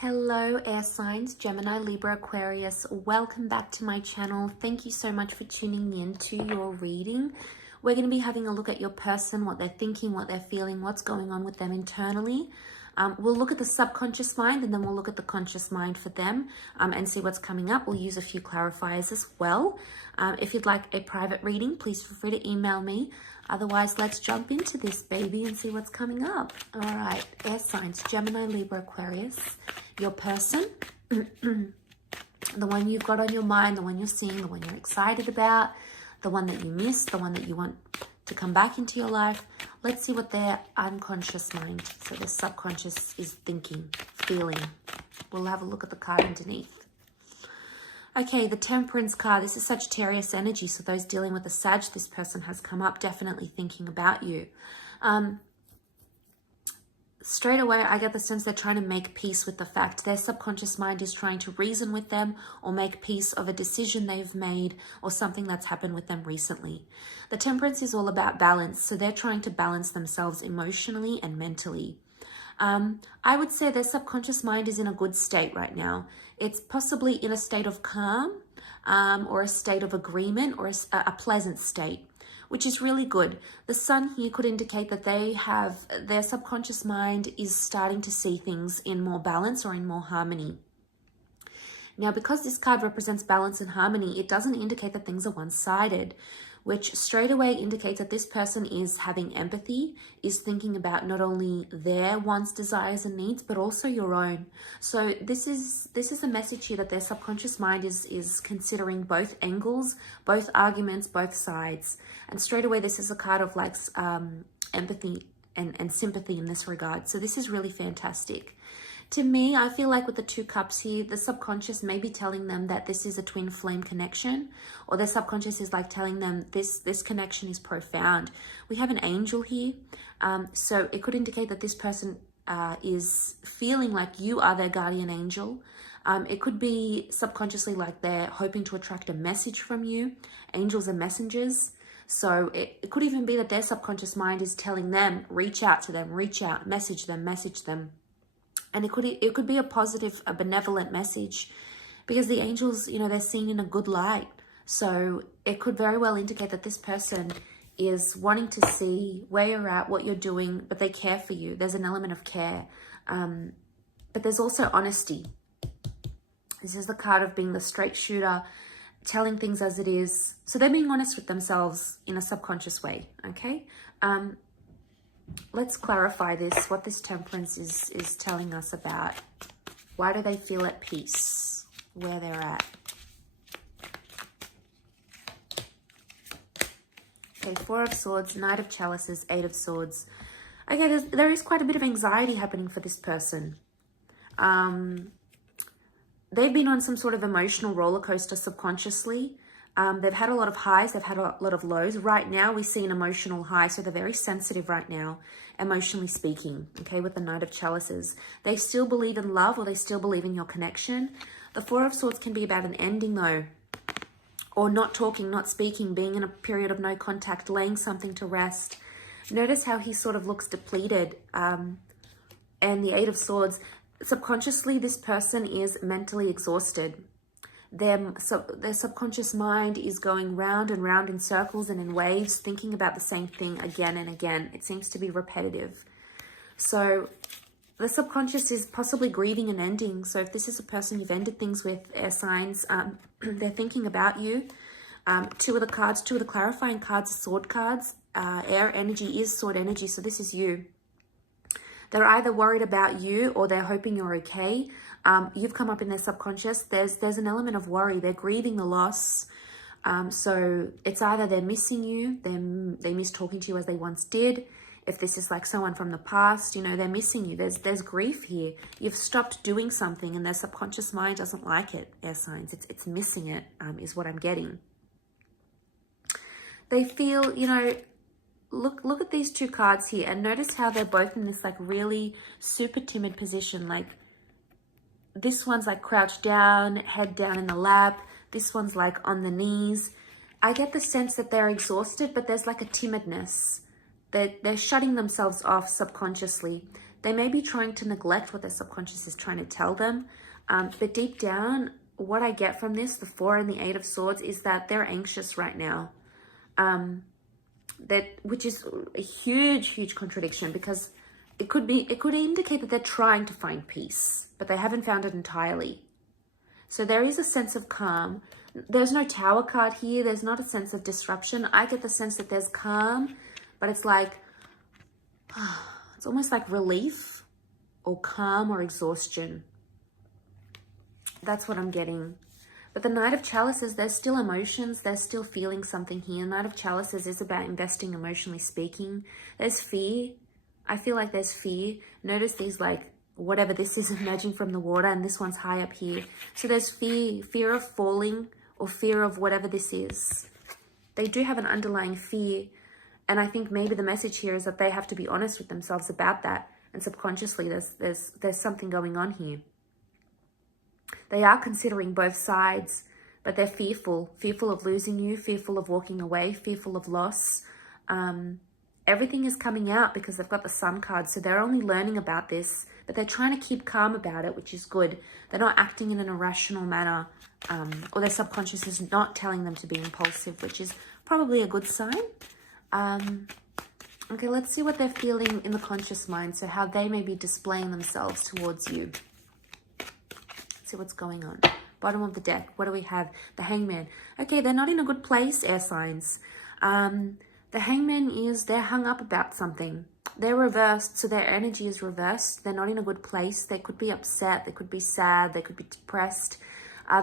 Hello air signs, Gemini, Libra, Aquarius. Welcome back to my channel. Thank you so much for tuning in to your reading. We're going to be having a look at your person, what they're thinking, what they're feeling, what's going on with them internally. We'll look at the subconscious mind and then we'll look at the conscious mind for them and see what's coming up. We'll use a few clarifiers as well. If you'd like a private reading, please feel free to email me. Otherwise, let's jump into this baby and see what's coming up. All right, air signs, Gemini, Libra, Aquarius. Your person, the one you've got on your mind, the one you're seeing, the one you're excited about, the one that you miss, the one that you want to come back into your life. Let's see what their unconscious mind, so their subconscious, is thinking, feeling. We'll have a look at the card underneath. Okay, the Temperance card. This is Sagittarius energy, so those dealing with the Sag, this person has come up, definitely thinking about you. Straight away, I get the sense they're trying to make peace with the fact their subconscious mind is trying to reason with them or make peace of a decision they've made or something that's happened with them recently. The Temperance is all about balance, so they're trying to balance themselves emotionally and mentally. I would say their subconscious mind is in a good state right now. It's possibly in a state of calm or a state of agreement or a pleasant state, which is really good. The Sun here could indicate that their subconscious mind is starting to see things in more balance or in more harmony. Now, because this card represents balance and harmony, it doesn't indicate that things are one-sided, which straight away indicates that this person is having empathy, is thinking about not only their wants, desires, and needs, but also your own. So this is a message here that their subconscious mind is considering both angles, both arguments, both sides. And straight away, this is a card of like empathy and sympathy in this regard. So this is really fantastic. To me, I feel like with the Two Cups here, the subconscious may be telling them that this is a twin flame connection, or their subconscious is like telling them this connection is profound. We have an angel here, so it could indicate that this person is feeling like you are their guardian angel. It could be subconsciously like they're hoping to attract a message from you. Angels are messengers. So it could even be that their subconscious mind is telling them, reach out to them, reach out, message them, message them. And it could be a positive, a benevolent message, because the angels, you know, they're seen in a good light. So it could very well indicate that this person is wanting to see where you're at, what you're doing, but they care for you. There's an element of care. But there's also honesty. This is the card of being the straight shooter, telling things as it is. So they're being honest with themselves in a subconscious way, okay? Let's clarify this, what this Temperance is telling us about. Why do they feel at peace where they're at? Okay, Four of Swords, Knight of Chalices, Eight of Swords. Okay, there is quite a bit of anxiety happening for this person. They've been on some sort of emotional roller coaster subconsciously. They've had a lot of highs, they've had a lot of lows. Right now, we see an emotional high, so they're very sensitive right now, emotionally speaking, okay, with the Knight of Chalices. They still believe in love, or they still believe in your connection. The Four of Swords can be about an ending, though, or not talking, not speaking, being in a period of no contact, laying something to rest. Notice how he sort of looks depleted. And the Eight of Swords, subconsciously, this person is mentally exhausted. Their subconscious mind is going round and round in circles and in waves, thinking about the same thing again and again. It seems to be repetitive. So the subconscious is possibly grieving an ending. So if this is a person you've ended things with, air signs, they're thinking about you. Two of the clarifying cards are sword cards. Air energy is sword energy, so this is you. They're either worried about you or they're hoping you're okay. You've come up in their subconscious. There's an element of worry. They're grieving the loss. So it's either they're missing you, they miss talking to you as they once did. If this is like someone from the past, you know, they're missing you. There's grief here. You've stopped doing something and their subconscious mind doesn't like it, air signs. It's missing it, is what I'm getting. They feel, you know, look at these two cards here and notice how they're both in this like really super timid position. Like this one's like crouched down, head down in the lap. This one's like on the knees. I get the sense that they're exhausted, but there's like a timidness. They're shutting themselves off subconsciously. They may be trying to neglect what their subconscious is trying to tell them. But deep down, what I get from this, the 4 and the 8 of Swords, is that they're anxious right now. Which is a huge contradiction, because it could indicate that they're trying to find peace, but they haven't found it entirely. So there is a sense of calm. There's no Tower card here. There's not a sense of disruption. I get the sense that there's calm, but it's like, it's almost like relief or calm or exhaustion. That's what I'm getting. But the Knight of Chalices, there's still emotions. There's still feeling something here. Knight of Chalices is about investing emotionally speaking. There's fear. I feel like there's fear. Notice these, like, whatever this is emerging from the water, and this one's high up here. So there's fear of falling, or fear of whatever this is. They do have an underlying fear. And I think maybe the message here is that they have to be honest with themselves about that. And subconsciously, there's something going on here. They are considering both sides, but they're fearful of losing you, fearful of walking away, fearful of loss. Everything is coming out because they've got the Sun card, so they're only learning about this, but they're trying to keep calm about it, which is good. They're not acting in an irrational manner, or their subconscious is not telling them to be impulsive, which is probably a good sign. Okay, let's see what they're feeling in the conscious mind, so how they may be displaying themselves towards you. See what's going on. Bottom of the deck, what do we have? The Hangman. Okay, they're not in a good place, air signs. The Hangman is, they're hung up about something. They're reversed, so their energy is reversed. They're not in a good place. They could be upset, they could be sad, they could be depressed.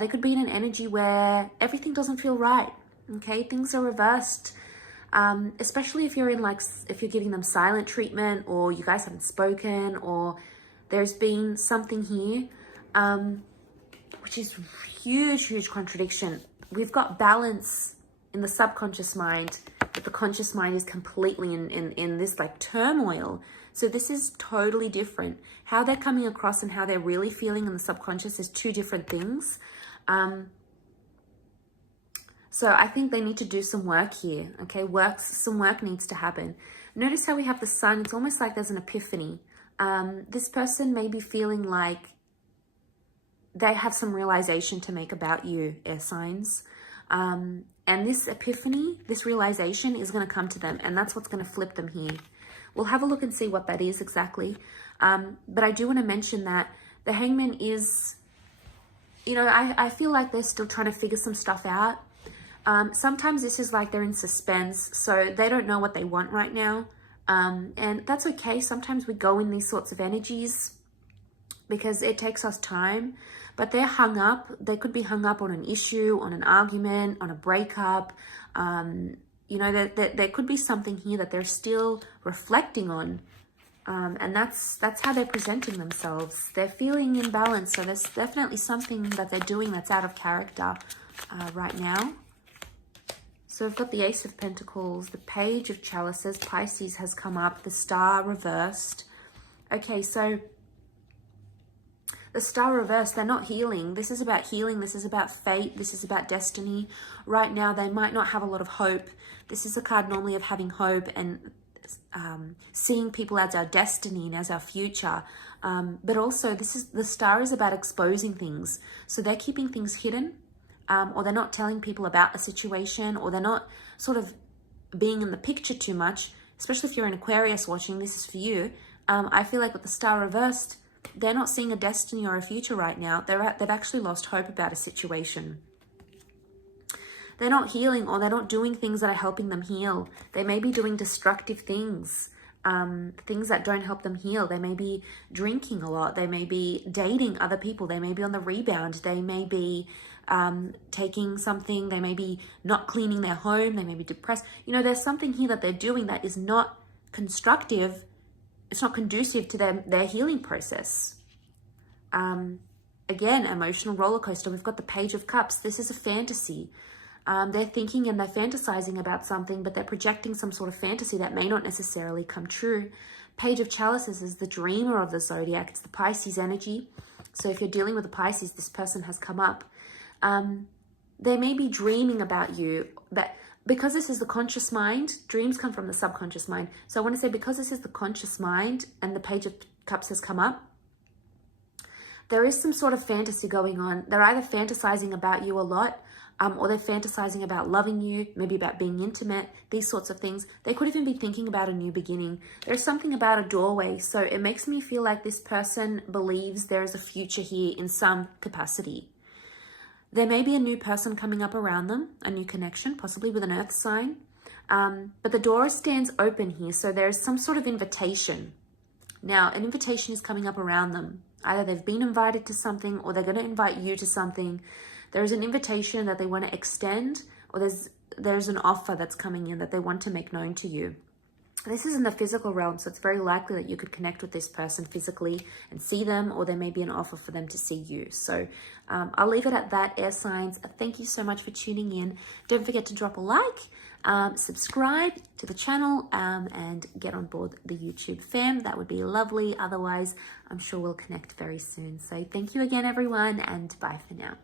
They could be in an energy where everything doesn't feel right. Okay, things are reversed. Especially if you're in, like, if you're giving them silent treatment, or you guys haven't spoken, or there's been something here. Which is huge contradiction. We've got balance in the subconscious mind, but the conscious mind is completely in this, like, turmoil. So this is totally different. How they're coming across and how they're really feeling in the subconscious is two different things. So I think they need to do some work here. Okay, some work needs to happen. Notice how we have the Sun. It's almost like there's an epiphany. This person may be feeling like they have some realization to make about you, air signs. And this epiphany, this realization is going to come to them, and that's what's going to flip them here. We'll have a look and see what that is exactly. But I do want to mention that the Hangman is, you know, I feel like they're still trying to figure some stuff out. Sometimes this is like they're in suspense, so they don't know what they want right now. And that's okay. Sometimes we go in these sorts of energies because it takes us time. But they're hung up. They could be hung up on an issue, on an argument, on a breakup. You know, there could be something here that they're still reflecting on. And that's how they're presenting themselves. They're feeling imbalanced. So there's definitely something that they're doing that's out of character right now. So we've got the Ace of Pentacles, the Page of Chalices, Pisces has come up, the Star reversed. Okay, so the Star reversed, they're not healing. This is about healing. This is about fate. This is about destiny. Right now, they might not have a lot of hope. This is a card normally of having hope and seeing people as our destiny and as our future. But also, the Star is about exposing things. So they're keeping things hidden, or they're not telling people about a situation, or they're not sort of being in the picture too much. Especially if you're an Aquarius watching, this is for you. I feel like with the Star reversed, they're not seeing a destiny or a future right now. They've actually lost hope about a situation. They're not healing, or they're not doing things that are helping them heal. They may be doing destructive things, things that don't help them heal. They may be drinking a lot. They may be dating other people. They may be on the rebound. They may be taking something. They may be not cleaning their home. They may be depressed. You know, there's something here that they're doing that is not constructive. It's not conducive to their healing process. Again, emotional roller coaster. We've got the Page of Cups. This is a fantasy. They're thinking and they're fantasizing about something, but they're projecting some sort of fantasy that may not necessarily come true. Page of Chalices is the dreamer of the zodiac. It's the Pisces energy. So if you're dealing with a Pisces, this person has come up. They may be dreaming about you, but because this is the conscious mind, dreams come from the subconscious mind. So I want to say, because this is the conscious mind and the Page of Cups has come up. There is some sort of fantasy going on. They're either fantasizing about you a lot, or they're fantasizing about loving you, maybe about being intimate, these sorts of things. They could even be thinking about a new beginning. There's something about a doorway. So it makes me feel like this person believes there is a future here in some capacity. There may be a new person coming up around them, a new connection, possibly with an earth sign. But the door stands open here. So there's some sort of invitation. Now, an invitation is coming up around them. Either they've been invited to something or they're going to invite you to something. There's an invitation that they want to extend, or there's an offer that's coming in that they want to make known to you. This is in the physical realm, so it's very likely that you could connect with this person physically and see them, or there may be an offer for them to see you. So I'll leave it at that, air signs. Thank you so much for tuning in. Don't forget to drop a like, subscribe to the channel, and get on board the YouTube fam. That would be lovely. Otherwise, I'm sure we'll connect very soon. So thank you again, everyone, and bye for now.